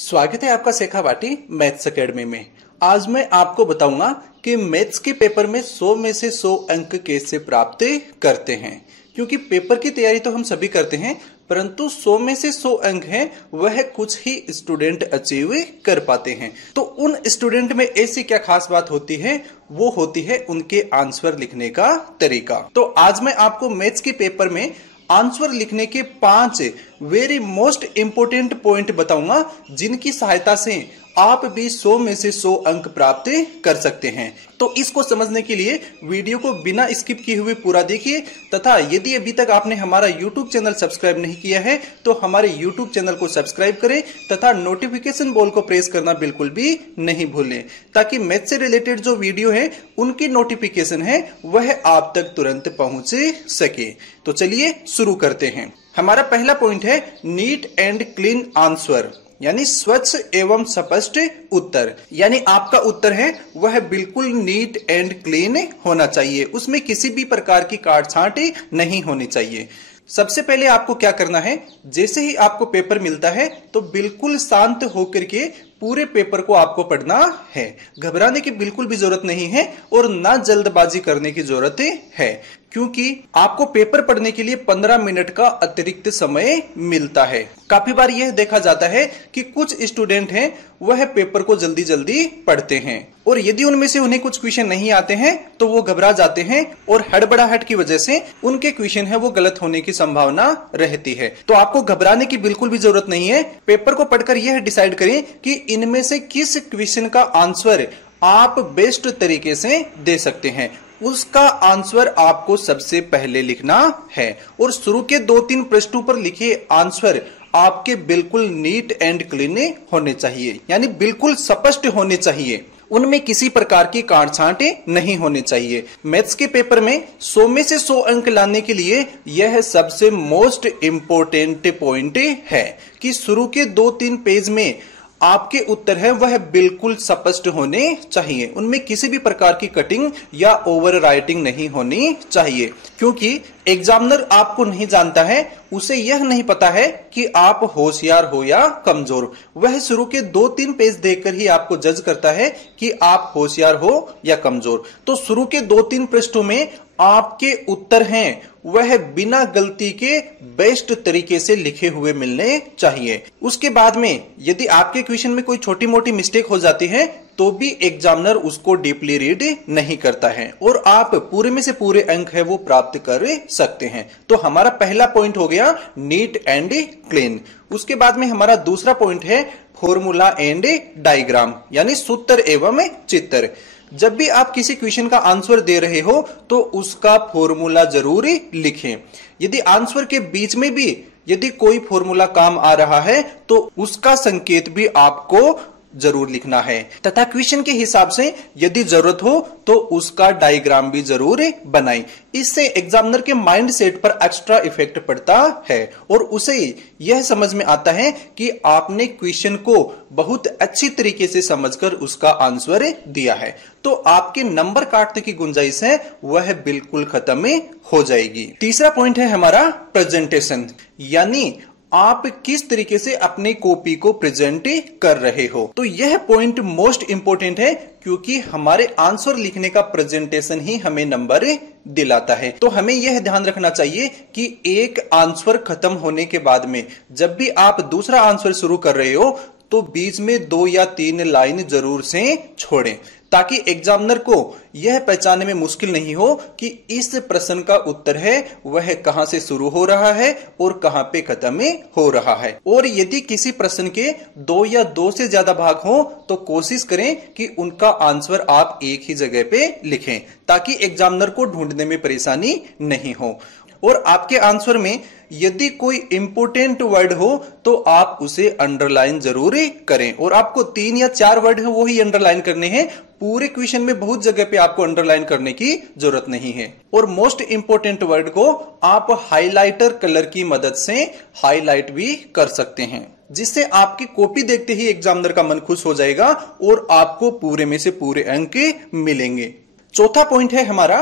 स्वागत है आपका शेखावाटी मैथ्स एकेडमी में। आज मैं आपको बताऊंगा कि मैथ्स के पेपर में 100 में से 100 अंक कैसे प्राप्त करते हैं। क्योंकि पेपर की तैयारी तो हम सभी करते हैं, परंतु 100 में से 100 अंक हैं वह कुछ ही स्टूडेंट अचीव कर पाते हैं। तो उन स्टूडेंट में ऐसी क्या खास बात होती है, वो होती है उनके आंसर लिखने का तरीका। तो आज मैं आपको मैथ्स के पेपर में आंसर लिखने के 5 वेरी मोस्ट इंपोर्टेंट पॉइंट बताऊंगा, जिनकी सहायता से आप भी 100 में से 100 अंक प्राप्त कर सकते हैं। तो इसको समझने के लिए वीडियो को बिना स्किप किए हुए पूरा देखिए, तथा यदि अभी तक आपने हमारा YouTube चैनल सब्सक्राइब नहीं किया है तो हमारे YouTube चैनल को सब्सक्राइब करें तथा नोटिफिकेशन बेल को प्रेस करना बिल्कुल भी नहीं भूलें, ताकि मैथ से रिलेटेड जो वीडियो है उनकी नोटिफिकेशन है वह आप तक तुरंत पहुंच सके। तो चलिए शुरू करते हैं। हमारा पहला पॉइंट है नीट एंड क्लीन आंसर, यानी स्वच्छ एवं स्पष्ट उत्तर। यानी आपका उत्तर है वह बिल्कुल नीट एंड क्लीन होना चाहिए, उसमें किसी भी प्रकार की काट-छांट नहीं होनी चाहिए। सबसे पहले आपको क्या करना है, जैसे ही आपको पेपर मिलता है तो बिल्कुल शांत होकर के पूरे पेपर को आपको पढ़ना है। घबराने की बिल्कुल भी जरूरत नहीं है और ना जल्दबाजी करने की जरूरत है, क्योंकि आपको पेपर पढ़ने के लिए 15 मिनट का अतिरिक्त समय मिलता है। काफी बार यह देखा जाता है कि कुछ स्टूडेंट हैं वह पेपर को जल्दी जल्दी पढ़ते हैं और यदि उनमें से उन्हें कुछ क्वेश्चन नहीं आते हैं तो वो घबरा जाते हैं और हड़बड़ाहट की वजह से उनके क्वेश्चन है वो गलत होने की संभावना रहती है। तो आपको घबराने की बिल्कुल भी जरूरत नहीं है। पेपर को पढ़कर यह डिसाइड करें कि इनमें से किस क्वेश्चन का आंसर आप बेस्ट तरीके से दे सकते हैं, उसका आंसर आपको सबसे पहले लिखना है। और शुरू के 2-3 प्रश्नों पर लिखे आंसर आपके बिल्कुल नीट एंड क्लीन होने चाहिए, यानी बिल्कुल स्पष्ट होने चाहिए, उनमें किसी प्रकार की काट-छांट नहीं होनी चाहिए। मैथ्स के पेपर में 100 में से 100 अंक लाने के लिए यह सबसे मोस्ट इंपोर्टेंट पॉइंट है कि शुरू के 2-3 पेज में आपके उत्तर है वह बिल्कुल स्पष्ट होने चाहिए, उनमें किसी भी प्रकार की कटिंग या ओवर राइटिंग नहीं होनी चाहिए। क्योंकि एग्जामिनर आपको नहीं जानता है, उसे यह नहीं पता है कि आप होशियार हो या कमजोर। वह शुरू के 2-3 पेज देखकर ही आपको जज करता है कि आप होशियार हो या कमजोर। तो शुरू के 2-3 पृष्ठों में आपके उत्तर हैं वह बिना गलती के बेस्ट तरीके से लिखे हुए मिलने चाहिए। उसके बाद में यदि आपके क्वेश्चन में कोई छोटी मोटी मिस्टेक हो जाती है तो भी एग्जामिनर उसको डीपली रीड नहीं करता है और आप पूरे में से पूरे अंक है वो प्राप्त कर सकते हैं। तो हमारा पहला पॉइंट हो गया नीट एंड क्लीन। उसके बाद में हमारा दूसरा पॉइंट है फॉर्मूला एंड डायग्राम, यानी सूत्र एवं चित्र। जब भी आप किसी क्वेश्चन का आंसर दे रहे हो तो उसका फॉर्मूला जरूर लिखें। यदि आंसर के बीच में भी यदि कोई फॉर्मूला काम आ रहा है तो उसका संकेत भी आपको जरूर लिखना है, तथा क्वेश्चन के हिसाब से यदि जरूरत हो तो उसका डायग्राम भी जरूर बनाएं। इससे एग्जामिनर के माइंड सेट पर एक्स्ट्रा इफेक्ट पड़ता है और उसे यह समझ में आता है कि आपने क्वेश्चन को बहुत अच्छी तरीके से समझकर उसका आंसर दिया है। तो आपके नंबर काटने की गुंजाइश है वह बिल्कुल खत्म हो जाएगी। तीसरा पॉइंट है हमारा प्रेजेंटेशन, यानी आप किस तरीके से अपनी कॉपी को प्रेजेंट कर रहे हो। तो यह पॉइंट मोस्ट इंपोर्टेंट है, क्योंकि हमारे आंसर लिखने का प्रेजेंटेशन ही हमें नंबर दिलाता है। तो हमें यह ध्यान रखना चाहिए कि एक आंसर खत्म होने के बाद में जब भी आप दूसरा आंसर शुरू कर रहे हो तो बीच में 2 या 3 लाइन जरूर से छोड़ें, ताकि एग्जामिनर को यह पहचानने में मुश्किल नहीं हो कि इस प्रश्न का उत्तर है वह कहां से शुरू हो रहा है और कहां पे खत्म हो रहा है। और यदि किसी प्रश्न के 2 या 2 से ज्यादा भाग हो तो कोशिश करें कि उनका आंसर आप एक ही जगह पे लिखें, ताकि एग्जामिनर को ढूंढने में परेशानी नहीं हो। और आपके आंसर में यदि कोई इंपोर्टेंट वर्ड हो तो आप उसे अंडरलाइन जरूर करें, और आपको 3 या 4 वर्ड है वो ही अंडरलाइन करने हैं। पूरे क्वेश्चन में बहुत जगह पे आपको अंडरलाइन करने की जरूरत नहीं है। और मोस्ट इंपोर्टेंट वर्ड को आप हाइलाइटर कलर की मदद से हाईलाइट भी कर सकते हैं, जिससे आपकी कॉपी देखते ही एग्जामिनर का मन खुश हो जाएगा और आपको पूरे में से पूरे अंक मिलेंगे। चौथा पॉइंट है हमारा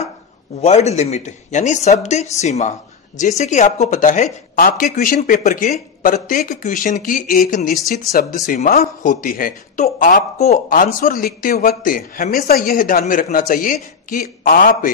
वर्ड लिमिट, यानी शब्द सीमा। जैसे कि आपको पता है, आपके क्वेश्चन पेपर के प्रत्येक क्वेश्चन की एक निश्चित शब्द सीमा होती है। तो आपको आंसर लिखते वक्त हमेशा यह ध्यान में रखना चाहिए कि आप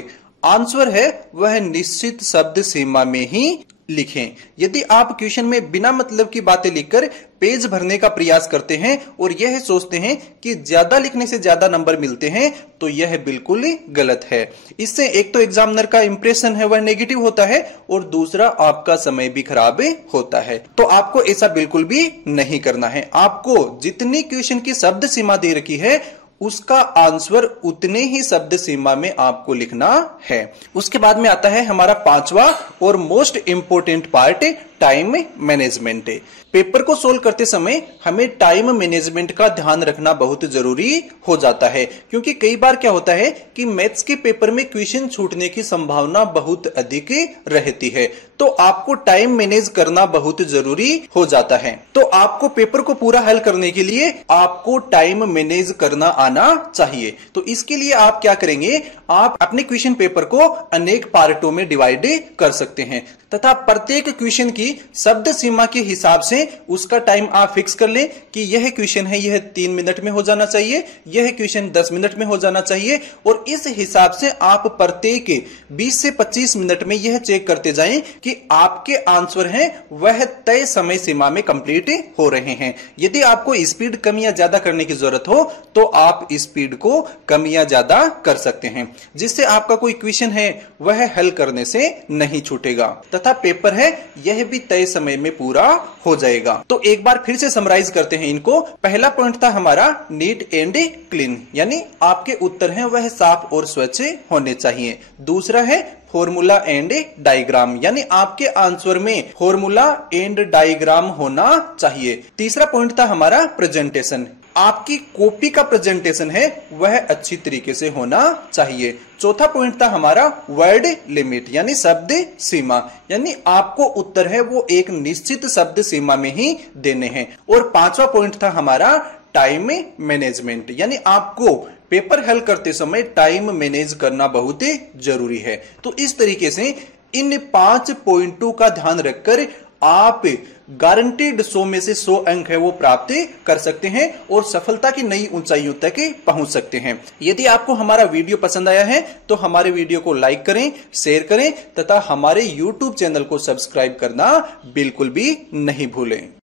आंसर है वह निश्चित शब्द सीमा में ही लिखें। यदि आप क्वेश्चन में बिना मतलब की बातें लिखकर पेज भरने का प्रयास करते हैं और यह सोचते हैं कि ज्यादा लिखने से ज्यादा नंबर मिलते हैं, तो यह बिल्कुल ही गलत है। इससे एक तो एग्जामिनर का इंप्रेशन है वह नेगेटिव होता है और दूसरा आपका समय भी खराब होता है। तो आपको ऐसा बिल्कुल भी नहीं करना है। आपको जितनी क्वेश्चन की शब्द सीमा दे रखी है उसका आंसर उतने ही शब्द सीमा में आपको लिखना है। उसके बाद में आता है हमारा पांचवा और most important part, time management. Paper को सोल्व करते समय हमें टाइम मैनेजमेंट का ध्यान रखना बहुत जरूरी हो जाता है, क्योंकि कई बार क्या होता है कि मैथ्स के पेपर में क्वेश्चन छूटने की संभावना बहुत अधिक रहती है। तो आपको टाइम मैनेज करना बहुत जरूरी हो जाता है। तो आपको पेपर को पूरा हल करने के लिए आपको टाइम मैनेज करना आना चाहिए। तो इसके लिए आप क्या करेंगे, आप अपने क्वेश्चन पेपर को अनेक पार्टों में डिवाइड कर सकते हैं तथा प्रत्येक क्वेश्चन की शब्द सीमा के हिसाब से उसका टाइम आप फिक्स कर लें कि यह क्वेश्चन है यह 3 मिनट में हो जाना चाहिए, यह क्वेश्चन 10 मिनट में हो जाना चाहिए। और इस हिसाब से आप प्रत्येक 20 से 25 मिनट में यह चेक करते जाएं कि आपके आंसर हैं वह तय समय सीमा में कंप्लीट हो रहे हैं। यदि आपको स्पीड कम या ज्यादा करने की जरूरत हो तो आप स्पीड को कम या ज्यादा कर सकते हैं, जिससे आपका कोई क्वेश्चन है वह हल करने से नहीं छूटेगा तथा पेपर है यह भी तय समय में पूरा हो जाएगा। तो एक बार फिर से समराइज करते हैं इनको। पहला पॉइंट था हमारा नीट एंड क्लीन, यानी आपके उत्तर हैं वह साफ और स्वच्छ होने चाहिए। दूसरा है फॉर्मूला एंड डायग्राम, यानी आपके आंसर में फॉर्मूला एंड डायग्राम होना चाहिए। तीसरा पॉइंट था हमारा प्रेजेंटेशन, आपकी कॉपी का प्रेजेंटेशन है वह अच्छी तरीके से होना चाहिए। चौथा पॉइंट था हमारा वर्ड लिमिट, यानी शब्द सीमा, यानी आपको उत्तर है वो एक निश्चित शब्द सीमा में ही देने हैं। और पांचवा पॉइंट था हमारा टाइम मैनेजमेंट, यानी आपको पेपर हल करते समय टाइम मैनेज करना बहुत जरूरी है। तो इस तरीके से इन 5 पॉइंटों का ध्यान रखकर आप गारंटीड 100 में से 100 अंक है वो प्राप्त कर सकते हैं और सफलता की नई ऊंचाइयों तक पहुंच सकते हैं। यदि आपको हमारा वीडियो पसंद आया है तो हमारे वीडियो को लाइक करें, शेयर करें तथा हमारे YouTube चैनल को सब्सक्राइब करना बिल्कुल भी नहीं भूलें।